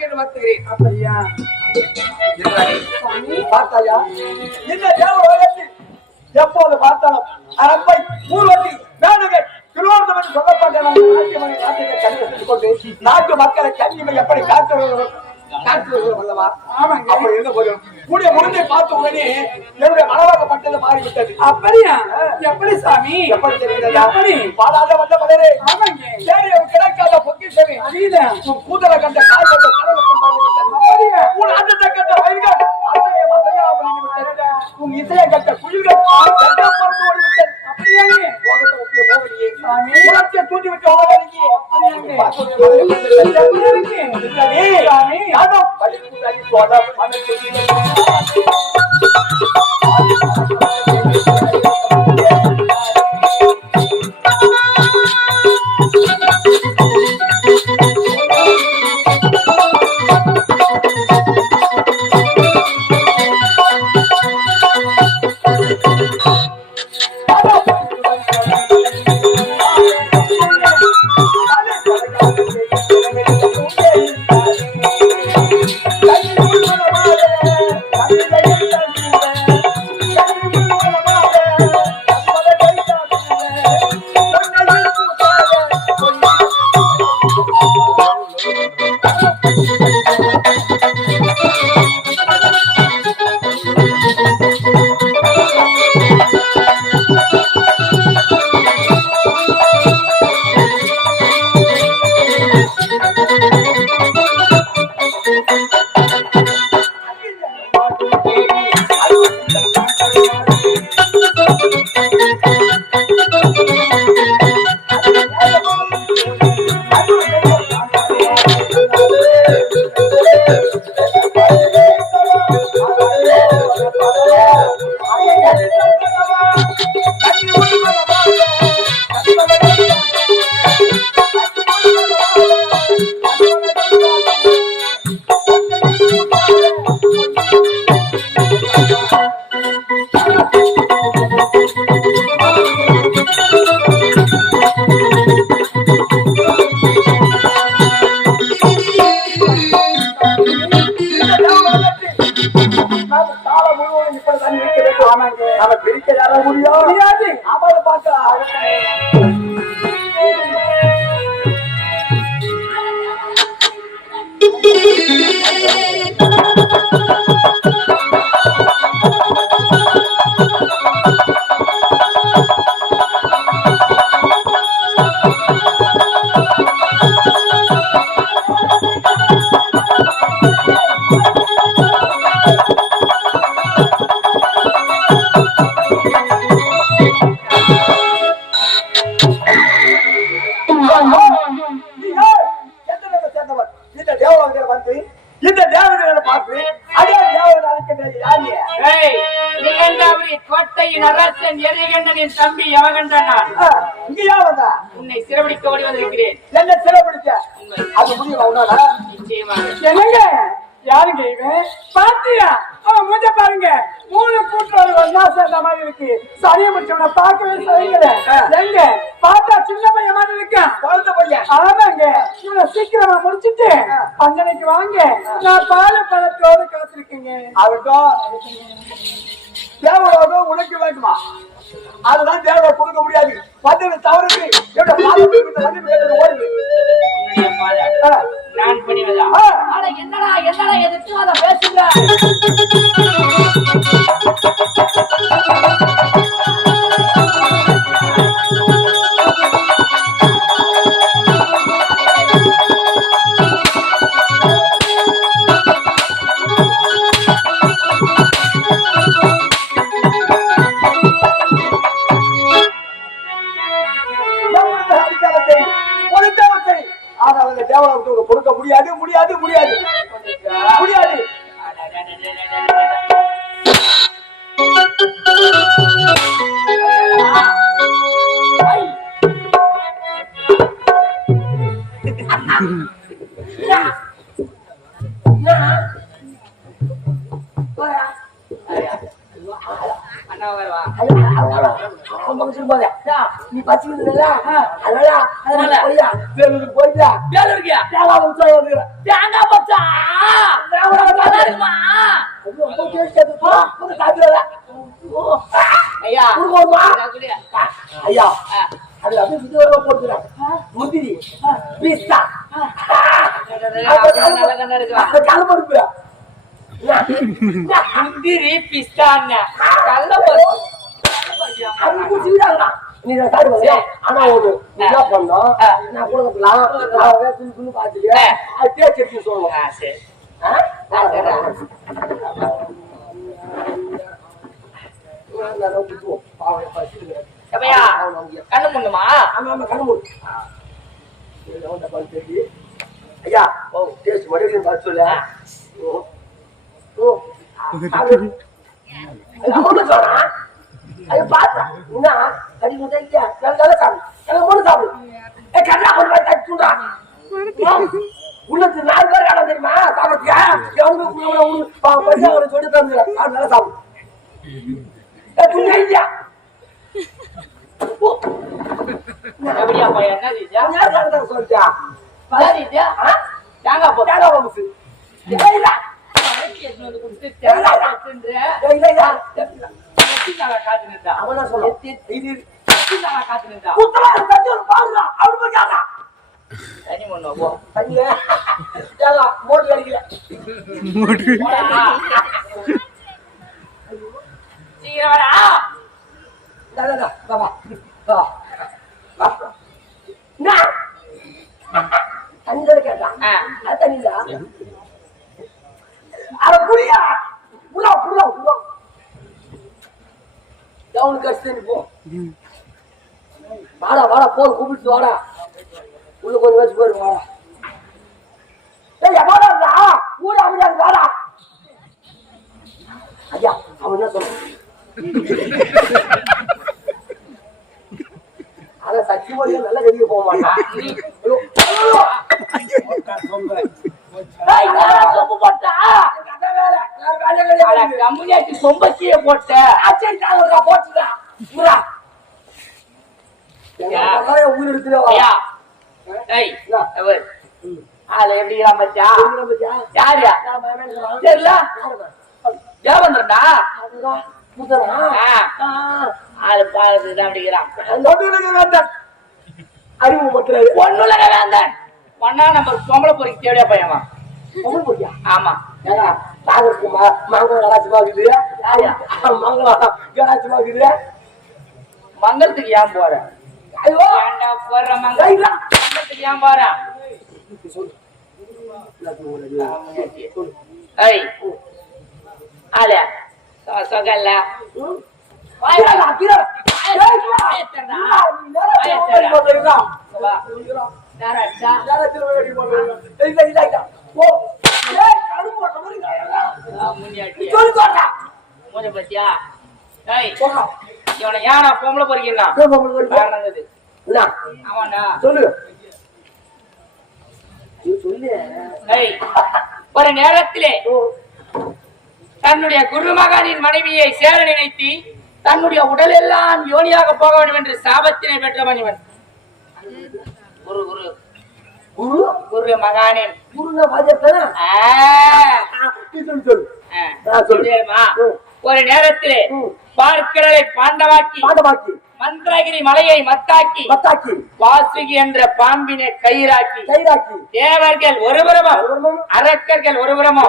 உனக்கு என்று வருத்துகிறேன் அப்படியா பார்த்தாயா? இந்த தேவ உலகத்தில் எப்போது பார்த்தாலும் அரம்பை ஊர்வதி வேணுங்கள் திருவாரூரம் என்று சொல்லப்பட்ட நாட்டு மக்களை கண்ணிமை எப்படி காக்கிறோம்? கூடிய முடிஞ்சை பார்த்த உடனே என்னுடைய மாறிவிட்டது. அப்படியா? எப்படி சாமி? எப்படி தெரிகிறது அப்படி பாலாத கிடைக்காத பொக்கிஷமே. அதீத கூதல கண்ட கால் கண்ட கடவுள் கொண்டாடிவிட்டது அப்படியா? உன் ஆட்டத்தை கண்ட வயல்கள் அத்தனை உன் இசையை கண்ட குயில்கள் கண்ட பறந்து ஓடிவிட்டது அப்படியே சாமி. கழுத்தை தூண்டி விட்டு ஓடாதீங்க பார்க்க நிகண்டாபுரி கோட்டையின் அரசன் எரிகண்டனின் தம்பி யமகண்டன் நான் ஆ, இங்க யார் வந்தா? உன்னை சிறபிடிக்க ஓடி வந்திருக்கிறேன் என்ன சிறைப்பிடிச்ச? உண்மை அது முடியுமா? நிச்சயமாக யாருங்க இவன்? பாத்தியா? அவன் மூஞ்ச பாருங்க. மூணு கூட்டம் ஒன்னா சேர்ந்த மாதிரி இருக்கு. சரிய முடிச்சவன பார்க்கவே சரியில்லை. எங்க? பார்த்தா சின்ன பையன் மாதிரி இருக்கான். குழந்தை பையன். ஆமாங்க இவனை சீக்கிரமா முடிச்சிட்டு பந்தனைக்கு வாங்க. நான் பால பழத்தோடு காத்திருக்கேங்க. ஆகட்டும். தேவலோகம் உனக்கு வேண்டுமா? அதுதான் தேவதை கொடுக்க முடியாது. வந்தது தவறுக்கு என்னோட கேட்டது ஓடுது நான் பணிவதா ஆ. என்னடா என்னடா எதிர்த்து அதை பேசுங்க பச்சிக்கிறதுல அதனால அதனால? வேலூருக்கு போய்யா வேலை இருக்கியா தேவாலம் சாய் வந்துக்கிறேன் தேங்காய் பச்சா நல்லா இருக்குமா ரொம்ப டேஸ்ட் அது போ ஒரு சாப்பிடல ஐயா. குடுக்கணுமா. ஐயா. அது அப்படியே போட்டுக்கிறேன். முந்திரி கலப்பருப்பு பிஸ்தான்னு கல்ல பருப்பு. அது குடிச்சுக்கிட்டாங்கடா நீ இதை சாப்பிடுவாங்க ஆனா ஒரு என்ன பண்ணோம். நான் கொடுக்கலாம் நான் வேற துணி துணி பார்த்துட்டு. அது சொல்லுவோம் ஆ, சரி? நான் கண்ணு முன்னுமா ஆமா ஆமா கண்ணு தெரிஞ்சு. ஐயா ஓ. டேஸ்ட் மறுபடியும் பார்த்து சொல்லு. ஓ. ஓ. சொல்றேன். ஐயா, பார்த்தா. என்ன? முட்டை இல்லையா? நல்லா சாப்பிடு. நல்லா மூணு சாப்பிடு. ஏய், கண்ணா, கொஞ்சம் வாய் தட்டி உள்ளத்து நாலு பேர் இடம் தெரியுமா சாப்பிடுறியா எவனுக்கு பா- பைசா அவனுக்கு சொல்லி தந்துடுறேன். சாப்பிடு, நல்லா சாப்பிடு. இல்லையா? பையன் என்ன ரீதியா யார்? தேங்காய் போட்டு தேங்காய் இல்ல. ஏய், இல்ல, இல்ல. நாளா காத்து நின்றா அவன் சொல்றான்? இது நாளா காத்து நின்றா இருக்கு, தட்டி ஒரு பாருடா. அவனு போய் கேட்கறான். தனி மண்ணு போ தண்ணியே. அடிக்கல. சீக்கிரம் வரா வா, வா. வா? தண்ணி கேட்டான். அட, புரியா? புறா, புறா, புறா. அடிச்சு தண்ணி போ. வாடா வாடா போன் கூப்பிட்டு வாடா. உள்ள கொஞ்சம் வச்சு போயிரு வாடா. ஏய் எவாடா இருந்தா ஊட அமைதியா இருக்கு, வாடா. ஐயா அவன் என்ன சொல்றான்? அத சக்தி மொழியை நல்ல கடிக்க போக மாட்டான் ஐயோ, ஐயோ. ஏய், என்னடா சொம்பு போட்டா? அதான் வேலை, வேற வேலை கிடையாது. கம்முனியாச்சு சொம்ப கீழே போட்ட. எங்க பக்கம் என் உயிர் எடுத்துட்டு வா. ஐயா டேய் அவர் ஆளு எப்படி பத்தியா? யாரியா நான். தெரியல. ஆ. ஆளு பாரு தான் அப்படிங்கிறான் அறிவு பத்துறாரு ஒண்ணுலக வேந்தன். ஒன்னா நம்பர் பொம்பளை பொறிக்கு தேவையா பையன் பொம்பளை ஆமா. ஏடா நாகருக்கு மா மாங்கலம் கலாச்சி பாக்குது யாரியா? மாங்கலம் கலாச்சி பாக்குது மங்கலத்துக்கு ஏன் போற? ஐயோ! ஏன்டா போற மங்கலம் மங்கலத்துக்கு ஏன் போற? ஏய் சொகல்ல. ஒரு நேரத்திலே தன்னுடைய குருமகனின் மனைவியை சேர நினைத்து தன்னுடைய உடலெல்லாம் யோனியாக போக வேண்டும் என்று சாபத்தினை பெற்றவன் இவன். குரு குரு சொல்லு ஆ. ஆ, சொல்லு. சரிம்மா. ம். ஒரு நேரத்திலே. பார்க்கடலை பாண்டவாக்கி பாண்டமாக்கி மந்திரகிரி மலையை மத்தாக்கி பத்தாக்கி வாசுகி என்ற பாம்பினை கயிறாக்கி கைராக்கி தேவர்கள் ஒருபுறமும் அரக்கர்கள் ஒருபுறமும்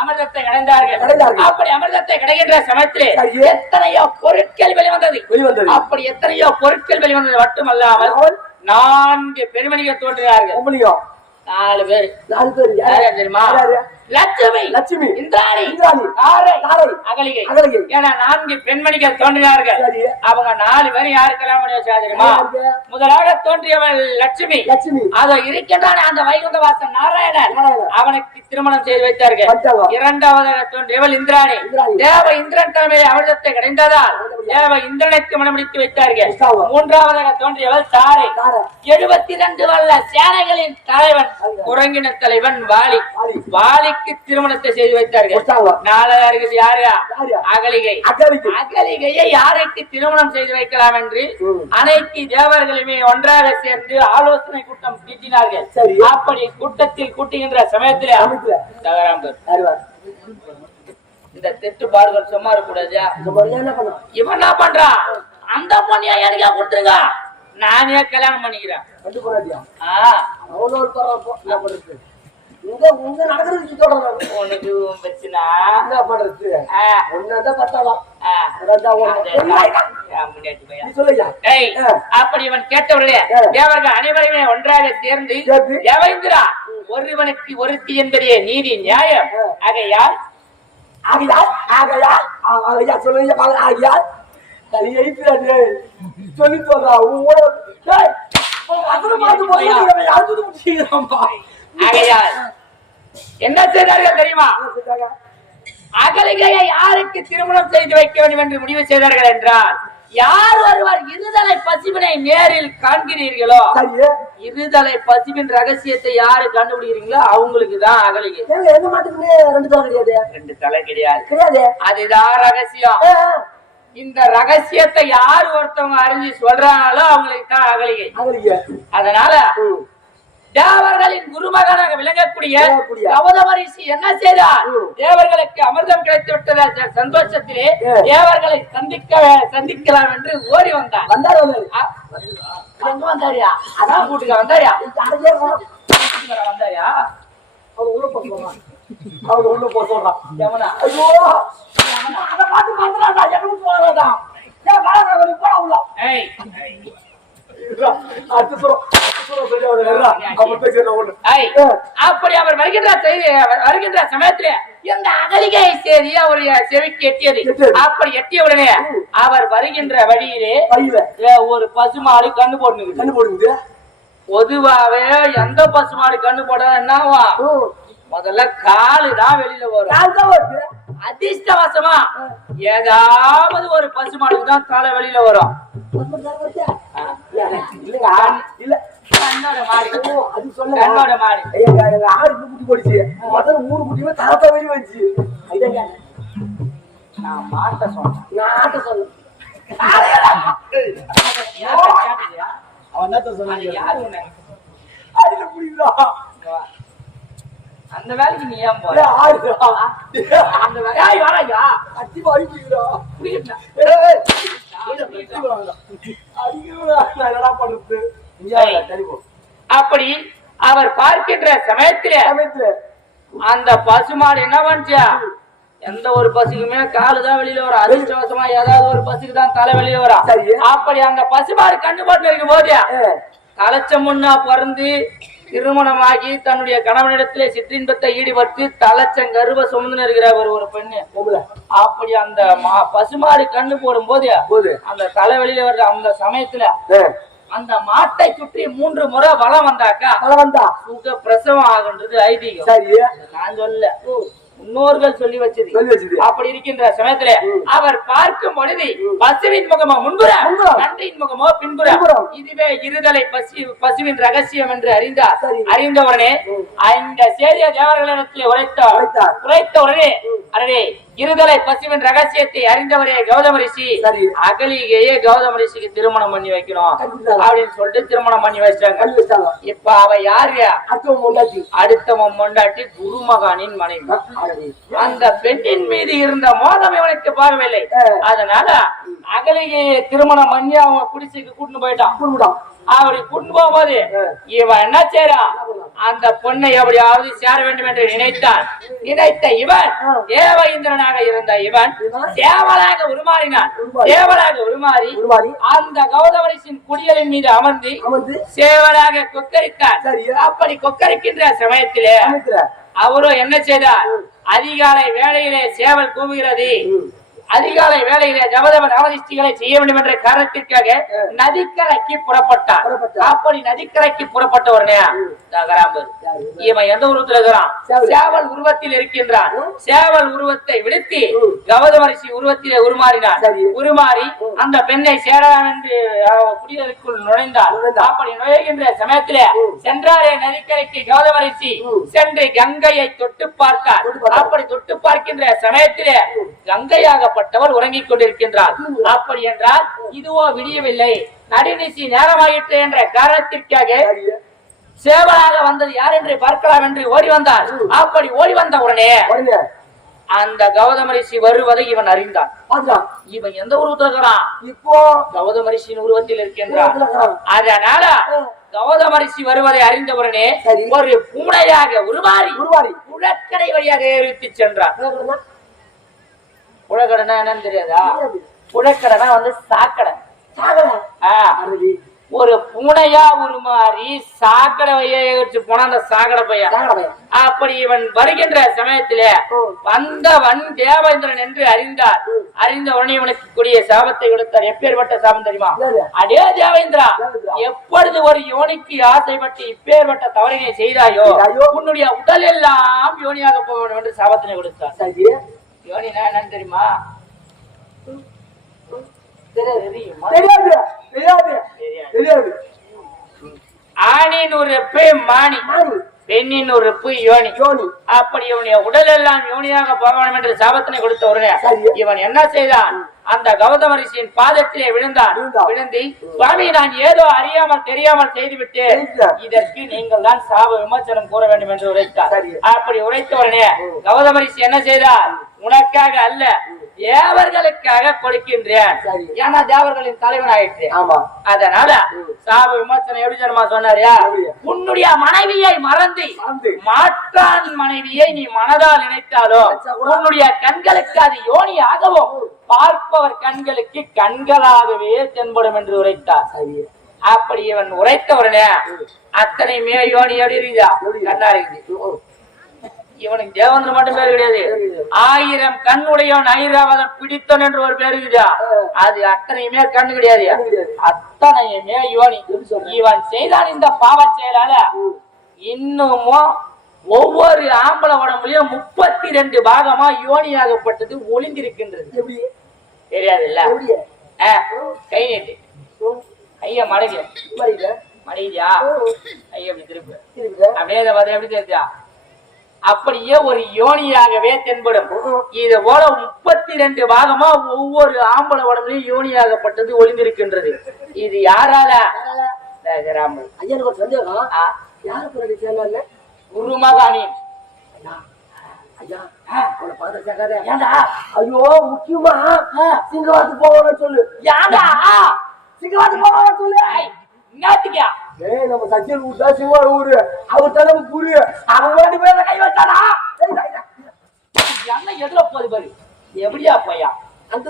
அமிர்தத்தை அடைந்தார்கள். அப்படி அமிர்தத்தை கிடைக்கின்ற சமயத்திலே. எத்தனையோ பொருட்கள் வெளிவந்தது வெளிவந்தது. அப்படி எத்தனையோ பொருட்கள் வெளிவந்தது மட்டுமல்லாமல் நான்கு பெருமணிகள் தோன்றுகிறார்கள் நாலு பேர். நாலு பேர். தெரியுமா? லட்சுமி லட்சுமி இந்திராணி இந்திராணி தாரை தாரை அகலிகை அகலிகை. என நான்கு பெண்மணிகள் தோன்றினார்கள். அவங்க நாலு பேரும் யாரு கல்யாணம் பண்ணி வச்சா தெரியுமா? முதலாக தோன்றியவள் லட்சுமி லட்சுமி அதோ இருக்கின்றானே அந்த வைகுண்ட வாசன் நாராயணன். அவனுக்கு திருமணம் செய்து வைத்தார்கள். இரண்டாவதாக தோன்றியவள் இந்திராணி. தேவ இந்திரன் தலைமையில் அமிர்தத்தை கிடைந்ததால் தேவ இந்திரனுக்கு மனமுடித்து வைத்தார்கள். மூன்றாவதாக தோன்றியவள் தாரை. எழுபத்தி இரண்டு வல்ல சேனைகளின் தலைவன். குரங்கின தலைவன் வாலி வாலி. வாலிக்கு திருமணத்தை செய்து வைத்தார்கள் வச்சாங்க. நாலாவது இருக்குது யாரு யாரு? அகலிகை அகலிகை. அகலிகையை யாருக்கு திருமணம் செய்து வைக்கலாம் என்று. அனைத்து தேவர்களுமே ஒன்றாக சேர்ந்து ஆலோசனை கூட்டம் கூட்டினார்கள் சரி. அப்படி கூட்டத்தில் கூட்டுகின்ற சமயத்தில். தகராம்பர்? இந்த திட்டு பாடுகள் சும்மா இருக்கக்கூடாது இவன் என்ன பண்றான் அந்த பொண்ணியா எனக்கா கொடுத்துருங்க நானே கல்யாணம் பண்ணிக்கிறேன் உங்க உங்க நடக்கிறதுக்கு சொல்றாங்க உனக்கு பிரச்சனை என்ன பண்றது ஏய், ஆ. அப்படி இவன் கேட்டவுடனே ஆ. தேவர்கள் அனைவருமே ஒன்றாக சேர்ந்து. தேவேந்திரா ஒருவனுக்கு ஒருத்தி என்பதே நீதி நியாயம். ஆகையால் ஆகையால் ஆகையால் ஆ- ஆகையா சொல்லுங்க ஆகையால். தனி எழுப்பிடாது சொல்லி சொல்றா உங்களோட பார்த்து போய் யாருக்கு முடிச்சுக்கிறான்பா ஆகையால் என்ன செய்தார்கள் தெரியுமா? அகலிகையை யாருக்கு திருமணம் செய்து வைக்க வேண்டும் என்று முடிவு செய்தார்கள் என்றால் யார் ஒருவர் இருதலை பசிவினை நேரில் காண்கிறீர்களோ இருதலை பசிவின் ரகசியத்தை யாரு கண்டுபிடிக்கிறீங்களோ அவங்களுக்கு தான் அகலிகை. ரெண்டு தலை கிடையாது? ரெண்டு தலை கிடையாது. கிடையாது. அதுதான் ரகசியம். இந்த ரகசியத்தை யார் ஒருத்தவங்க அறிஞ்சு சொல்றாங்களோ அவங்களுக்கு தான் அகலிகை. அதனால. தேவர்களின் குருமகனாக கௌதம ரிஷி என்ன செய்தார். தேவர்களுக்கு அமிர்தம் கிடைத்து விட்டத? சந்தோஷத்திலே. தேவர்களை சந்திக்க சந்திக்கலாம் என்று ஓடி வந்தார் வந்தாரு எங்க வந்தாரியா? அதான் கூட்டுக்க வந்தாரியா? வந்தாரியா? அவங்க உள்ள போக சொல்றான். அவங்க உள்ள போக சொல்றான். யமுனா ஐயோ. அதை பார்த்து பண்றாடா எனக்கு போறாடா ஏன் வேற ஒரு போடா உள்ள. ஏய். அப்படி அவர் வருகின்ற செய்தி வருகின்ற சமயத்திலே இந்த அகலிகை செய்தி அவர் செவிக்கு எட்டியது. அப்படி எட்டிய உடனே அவர் வருகின்ற வழியிலே ஒரு பசுமாடு கண்ணு போட்டுனுக்குது. கண்ணு போடுங்க பொதுவாவே எந்த பசுமாடு கண்ணு போட்டா என்னவா? முதல்ல காலு தான் வெளியில வரும். அதிர்ஷ்டவசமா ஏதாவது ஒரு பசுமாடுக்கு தான் தலை வெளியில வரும். இல்லையா? இல்ல. கண்ணோட மாடு. அது சொல்ல கண்ணோட மாடு. எங்க ஆடு குட்டி போடுச்சு. முதல்ல மூணு குட்டியுமே தாத்தா வெளிய வந்துச்சு ஐயா நான் மாட்ட சொன்னேன். நான் ஆட்ட? அவன் என்னத்த சொன்னாங்க யாரு உன்னை? இங்க வா. அந்த வேலைக்கு நீ ஏன் போற? அந்த வேலை. கட்டி வாடி புடிக்குதா புரியுதா? அப்படி அவர் பார்க்கின்ற சமயத்திலே அந்த பசுமாடு என்ன பண்ணுச்சா எந்த ஒரு பசுக்குமே காலு தான் வெளியில வரும். அதிர்ஷ்டவசமா ஏதாவது ஒரு பசுக்கு தான் தலை வெளியில வரும். அப்படி அந்த பசுமாடு கண்ணு போட்டு இருக்கும் போது ஏ, களைச்ச முன்னா பிறந்து திருமணமாகி தன்னுடைய கணவனிடத்திலே சிற்றின்பத்தை ஈடுபட்டு தலைச்சங்கருவ சுமந்து இருக்கிற ஒரு ஒரு பெண்ணு. அப்படி அந்த பசுமாடு கண்ணு போடும் போது அந்த தலைவலியில வர்ற அந்த சமயத்துல அந்த மாட்டை சுற்றி மூன்று முறை வலம் வந்தாக்கா மழை வந்தா? சுக பிரசவம் ஆகுன்றது ஐதீகம். நான் சொல்ல முன்னோர்கள் சொல்லி வச்சது அப்படி இருக்கின்ற சமயத்துல அவர் பார்க்கும் பொழுது பசுவின் முகமோ முன்புற. நன்றியின் முகமோ பின்புற பின்புறம். இதுவே இருதலை பசு பசுவின் ரகசியம் என்று அறிந்தார். அறிந்தவுடனே இந்த சேரிய தேவர்களிடத்தில் உரைத்தார். உரைத்த உடனே அரே இருதலை பசுவின் ரகசியத்தை அறிந்தவரே கௌதம ரிஷி. அகலிகையே கௌதம ரிஷிக்கு திருமணம் பண்ணி வைக்கணும். அப்படின்னு சொல்லிட்டு திருமணம் பண்ணி வச்சாங்க இப்ப அவ யாரு? அடுத்தவன் மொண்டாட்டி குருமகானின் மனைவி. அந்த பெண்ணின் மீது இருந்த மோதம் இவனுக்கு பார்வையில்லை. அதனால அகலிகை திருமணம் பண்ணி அவங்க குடிசைக்கு கூட்டிட்டு போயிட்டான். அப்படி கூட்டிட்டு போகும்போது. இவன் என்ன செய்யறான்? அந்த பொண்ணை எப்படியாவது சேர வேண்டும் என்று நினைத்தான் நினைத்த இவன். தேவ இந்திரனாக இருந்த இவன் தேவலாக உருமாறினான் உருமாறி. தேவலாக உருமாறி அந்த கௌதமரிசின் குடியலின் மீது அமர்ந்து சேவலாக கொக்கரித்தார். அப்படி கொக்கரிக்கின்ற சமயத்திலே அவரும் என்ன செய்தார் அதிகாலை வேளையிலே சேவல் கூவுகிறது. அதிகாலை வேளையிலே ஜபதப நவதிஷ்டிகளை செய்ய வேண்டும் என்ற காரணத்திற்காக நதிக்கரைக்கு புறப்பட்டார். அப்படி நதிக்கரைக்கு புறப்பட்ட உடனே? இவன் எந்த உருவத்தில் இருக்கிறான் சேவல். உருவத்தில் இருக்கின்றான். சேவல் உருவத்தை விடுத்து உருவத்திலே. உருமாறி அந்த பெண்ணை சேரலாம் என்று அவன் குடியலுக்குள் நுழைந்தார். அப்படி நுழைகின்ற சமயத்திலே. சென்றாரே நதிக்கரைக்கு ம். சென்று கங்கையை தொட்டு பார்த்தார். அப்படி தொட்டு பார்க்கின்ற சமயத்திலே கங்கையாகப்பட்டவர் உறங்கிக் கொண்டிருக்கின்றார். அப்படி என்றால் இதுவோ விடியவில்லை. நடுநிசி நேரமாயிற்று என்ற காரணத்திற்காக சேவலாக வந்தது யார் என்று பார்க்கலாம் என்று ஓடி வந்தார். அப்படி ஓடி வந்த உடனே அந்த கௌதம ரிஷி வருவதை இவன் அறிந்தான். இவன் எந்த உருவத்தில் இருக்கிறான் இப்போ கௌதம ரிஷியின் உருவத்தில் இருக்கின்றான். அதனால கௌதம ரிஷி வருவதை அறிந்த உடனே. ஒரு பூனையாக உருமாறி உருவாரி புழக்கடை வழியாக ஏறித்து சென்றார் புழக்கடைனா என்னன்னு தெரியாதா. புழக்கடைனா வந்து சாக்கடை. ஒரு பூனையா உருமாறி சாக்கடை ஏறிச்சு போனா அந்த சாக்கடை பையன் அப்படி இவன் வருகின்ற சமயத்திலே. வந்தவன் தேவேந்திரன் என்று அறிந்தார். அறிந்த உடனே இவனுக்கு கூடிய சாபத்தை கொடுத்தார். எப்பேற்பட்ட சாபம் தெரியுமா? அடே தேவேந்திரா. எப்பொழுது ஒரு யோனிக்கு ஆசைப்பட்டு இப்பேற்பட்ட தவறினை செய்தாயோ செய்தாயோ? உன்னுடைய உடல் எல்லாம் யோனியாக போக வேண்டும் என்று சாபத்தினை கொடுத்தார். யோனினா என்னன்னு தெரியுமா? தெரியாது தெரியாது. தெரியாது. தெரியாது. ஆணின் ஒரு பெ மாணி. மாணி. பெண்ணின் ஒரு பு யோனி யோனி அப்படி இவனுடைய உடல் எல்லாம் யோனியாக போக வேண்டும் என்று சாபத்தினை கொடுத்த உடனே. இவன் என்ன செய்தான் அந்த கௌதம ரிஷியின் பாதத்திலே விழுந்தான். விழுந்து சுவாமி நான் ஏதோ அறியாமல் தெரியாமல் செய்துவிட்டு செய்துட்டேன். இதற்கு நீங்கள் தான் சாப விமர்சனம் கூற வேண்டும் என்று உரைத்தார். அப்படி உரைத்த உடனே கௌதம ரிஷி என்ன செய்தார் உனக்காக அல்ல தேவர்களுக்காக கொடுக்கின்றேன். ஏன்னா தேவர்களின் தலைவன் ஆயிற்று ஆமா அதனால சாப விமர்சனம் எப்படி தெரியுமா சொன்னாரியா? உன்னுடைய மனைவியை மறந்து. மாற்றான் மனைவியை நீ மனதால் நினைத்தாலோ? உன்னுடைய கண்களுக்கு அது யோனியாகவும் பார்ப்பவர் கண்களுக்கு கண்களாகவே தென்படும் என்று உரைத்தார் அப்படி இவன் உரைத்த உடனே அத்தனை மே யோனி எப்படி இருக்குதா எப்படி? கண்ணா இருக்குது. இவனுக்கு தேவன் மட்டும் பேர் கிடையாது. ஆயிரம் கண்ணுடையவன் ஐராவதம் பிடித்தன் என்று ஒரு பேர் இருக்குதா அது அத்தனையுமே கண்ணு கிடையாது. அத்தனையுமே சொல்ற? இவன் செய்தான் இந்த பாவச் செயலால. இன்னமும் ஒவ்வொரு ஆம்பளை உடம்புலயும் முப்பத்தி ரெண்டு பாகமா யோனியாகப்பட்டது ஒளிந்திருக்கின்றது எப்படி தெரியாது இல்ல எப்படி கை நீட்டு ம். கைய மடகு மடியில மடியா ம். கைய அப்படி திருப்பு? அப்படியே இதை பார்த்து எப்படி தெரிஞ்சா அப்படியே ஒரு யோனியாகவே தென்படும். இது போல முப்பத்தி ரெண்டு பாகமா ஒவ்வொரு ஆம்பளை உடம்புலயும் யோனியாகப்பட்டது ஒளிந்திருக்கின்றது. இது யாரால? ராஜராமன் ஐயா எனக்கு ஒரு சந்தேகம். யாரு பிறகு சேர்ந்தால குருமகானின் ஐயா. அவனை பார்த்த சேர்க்காத. ஏண்டா? ஐயோ முக்கியமா சிங்கவாத்து போகணும்னு சொல்லு. ஏண்டா? சிங்கவாத்து போகணும்னு சொல்லு. என்னத்துக்கியா ஏய் நம்ம சச்சின் ஊட்டா சிவா ஊரு. அவர் தலைமை புரி அவன் ரெண்டு பேரை கை வச்சானா? என்ன எதுல போகுது பாரு? எப்படியா பையா? அந்த